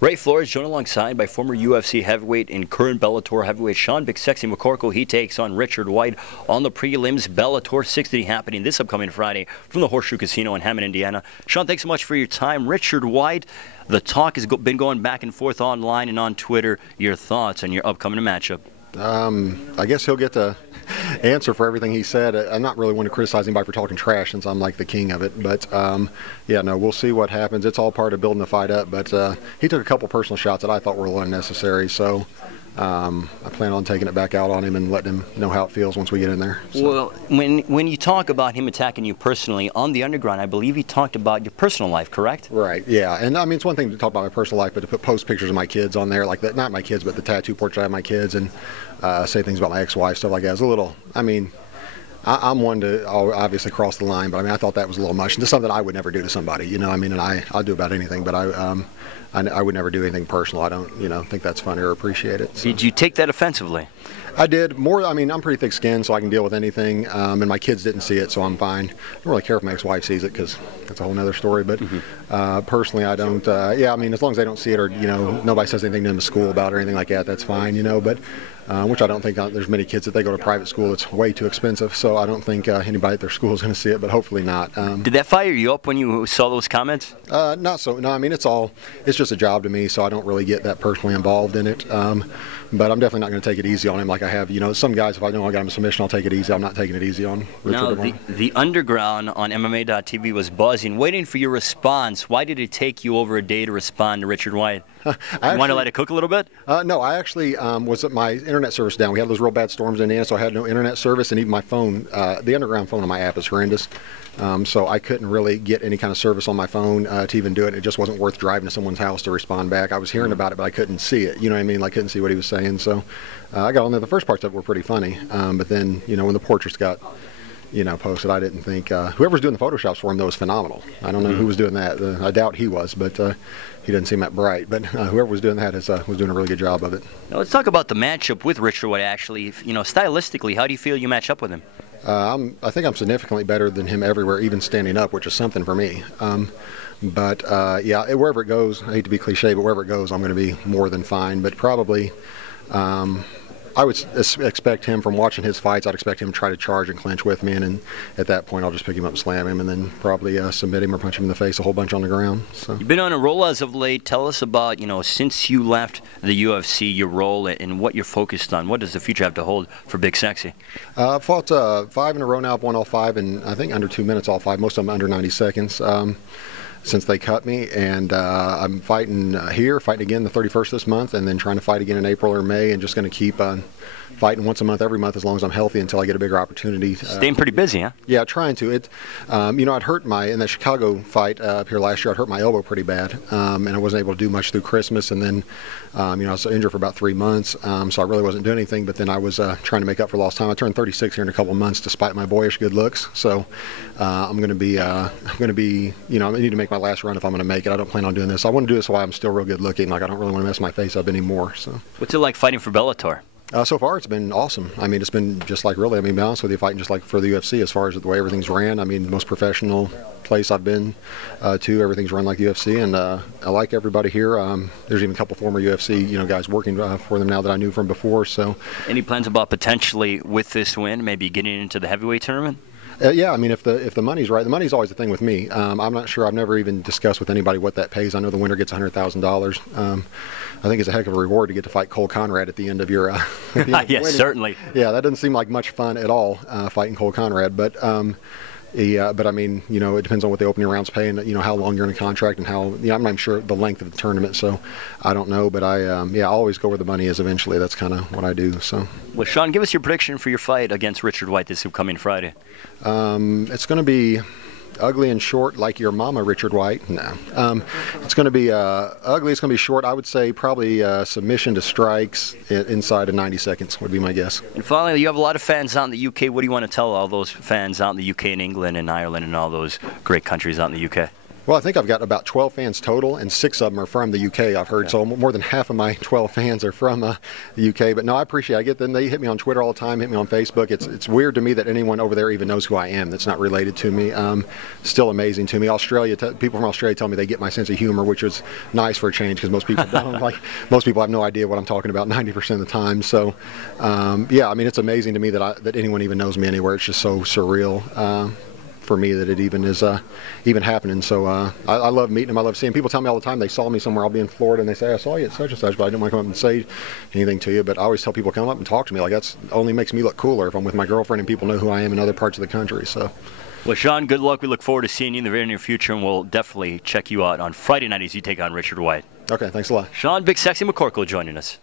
Ray Flores joined alongside by former UFC heavyweight and current Bellator heavyweight Sean Big Sexy McCorkle. He takes on Richard White on the prelims. Bellator 60 happening this upcoming Friday from the Horseshoe Casino in Hammond, Indiana. Sean, thanks so much for your time. Richard White, the talk has been going back and forth online and on Twitter. Your thoughts on your upcoming matchup? I guess he'll get to answer for everything he said. I'm not really one to criticize anybody for talking trash since I'm like the king of it. But yeah, no, we'll see what happens. It's all part of building the fight up. But he took a couple personal shots that I thought were a little unnecessary. So I plan on taking it back out on him and letting him know how it feels once we get in there. So. Well, when you talk about him attacking you personally on the underground, I believe he talked about your personal life, correct? Right, yeah. And I mean, it's one thing to talk about my personal life, but to post pictures of my kids on there, like that, not my kids, but the tattoo portrait I have my kids, and say things about my ex-wife, stuff like that. It's a little, I mean, I'm one to obviously cross the line, but I mean, I thought that was a little much. And just something I would never do to somebody, you know. I mean, and I'll do about anything, but I would never do anything personal. I don't, think that's funny or appreciate it. So. Did you take that offensively? I did. More, I mean, I'm pretty thick-skinned, so I can deal with anything. And my kids didn't see it, so I'm fine. I don't really care if my ex-wife sees it because that's a whole other story. But personally, I don't. Yeah, I mean, as long as they don't see it or nobody says anything to them in school about it or anything like that, that's fine. But which I don't think there's many kids that they go to private school. It's way too expensive, so I don't think anybody at their school is going to see it. But hopefully not. Did that fire you up when you saw those comments? Not so. No, I mean, it's just a job to me, so I don't really get that personally involved in it. But I'm definitely not going to take it easy on him like I have. Some guys, if I know I got him a submission, I'll take it easy. I'm not taking it easy on Richard. Now, the underground on MMA.tv was buzzing, waiting for your response. Why did it take you over a day to respond to Richard White? You want to let it cook a little bit? No, I actually was at my internet service down. We had those real bad storms in Indiana, so I had no internet service, and even my phone, the underground phone on my app is horrendous. So I couldn't really get any kind of service on my phone to even do it. It just wasn't worth driving to someone's house to respond back. I was hearing about it, but I couldn't see it. You know what I mean? I couldn't see what he was saying. So I got on there. The first parts of it were pretty funny. But then, when the portraits got, posted, I didn't think, whoever's doing the Photoshops for him, though, was phenomenal. I don't know who was doing that. I doubt he was, but he doesn't seem that bright. But whoever was doing that was doing a really good job of it. Now let's talk about the matchup with Richard White, actually. Stylistically, how do you feel you match up with him? I think I'm significantly better than him everywhere, even standing up, which is something for me. But yeah, wherever it goes, I hate to be cliche, but wherever it goes, I'm going to be more than fine. But probably, I would expect him, from watching his fights, I'd expect him to try to charge and clinch with me, and at that point I'll just pick him up and slam him, and then probably submit him or punch him in the face a whole bunch on the ground. So. You've been on a roll as of late. Tell us about, since you left the UFC, your role and what you're focused on. What does the future have to hold for Big Sexy? I've fought 5 in a row now. I've won all 5 in, I think, under 2 minutes, all 5. Most of them under 90 seconds. Since they cut me, and I'm fighting here, fighting again the 31st this month, and then trying to fight again in April or May, and just going to keep fighting once a month, every month, as long as I'm healthy until I get a bigger opportunity. Staying pretty busy, huh? Yeah, trying to. I'd hurt in that Chicago fight up here last year, I'd hurt my elbow pretty bad, and I wasn't able to do much through Christmas, and then, I was injured for about 3 months, so I really wasn't doing anything, but then I was trying to make up for lost time. I turned 36 here in a couple of months, despite my boyish good looks, so I'm going to be, I need to make my last run if I'm going to make it. I don't plan on doing this. I want to do this while I'm still real good looking. Like, I don't really want to mess my face up anymore. So. What's it like fighting for Bellator? So far, it's been awesome. I mean, it's been just like, really, to be honest with you, fighting just like for the UFC as far as the way everything's ran. I mean, the most professional place I've been to, everything's run like the UFC, and I like everybody here. There's even a couple former UFC, guys working for them now that I knew from before. So, any plans about potentially, with this win, maybe getting into the heavyweight tournament? Yeah, I mean, if the money's right, the money's always the thing with me. I'm not sure. I've never even discussed with anybody what that pays. I know the winner gets $100,000. I think it's a heck of a reward to get to fight Cole Conrad at the end of your. Yes, certainly. Yeah, that doesn't seem like much fun at all, fighting Cole Conrad. But yeah, but I mean, it depends on what the opening rounds pay, and how long you're in a contract, and how. I'm not even sure the length of the tournament, so I don't know. But I always go where the money is. Eventually, that's kind of what I do. So. Well, Sean, give us your prediction for your fight against Richard White this upcoming Friday. It's going to be ugly and short, like your mama, Richard White. No, it's going to be ugly. It's going to be short. I would say probably submission to strikes inside of 90 seconds would be my guess. And finally, you have a lot of fans out in the UK. What do you want to tell all those fans out in the UK and England and Ireland and all those great countries out in the UK? Well, I think I've got about 12 fans total, and 6 of them are from the UK, I've heard. So more than half of my 12 fans are from the UK. But no, I appreciate it. I get them. They hit me on Twitter all the time, hit me on Facebook. It's weird to me that anyone over there even knows who I am that's not related to me. Still amazing to me. Australia, people from Australia tell me they get my sense of humor, which is nice for a change because most people don't. Like, most people have no idea what I'm talking about 90% of the time. So, yeah, I mean, it's amazing to me that anyone even knows me anywhere. It's just so surreal. For me that it even is even happening. So I love meeting them. I love seeing people. Tell me all the time they saw me somewhere. I'll be in Florida and they say, I saw you at such and such, but I didn't want to come up and say anything to you. But I always tell people, come up and talk to me. Like, that's only makes me look cooler if I'm with my girlfriend and people know who I am in other parts of the country. So, well, Sean, good luck. We look forward to seeing you in the very near future, and we'll definitely check you out on Friday night as you take on Richard White. okay, thanks a lot. Sean Big Sexy McCorkle joining us.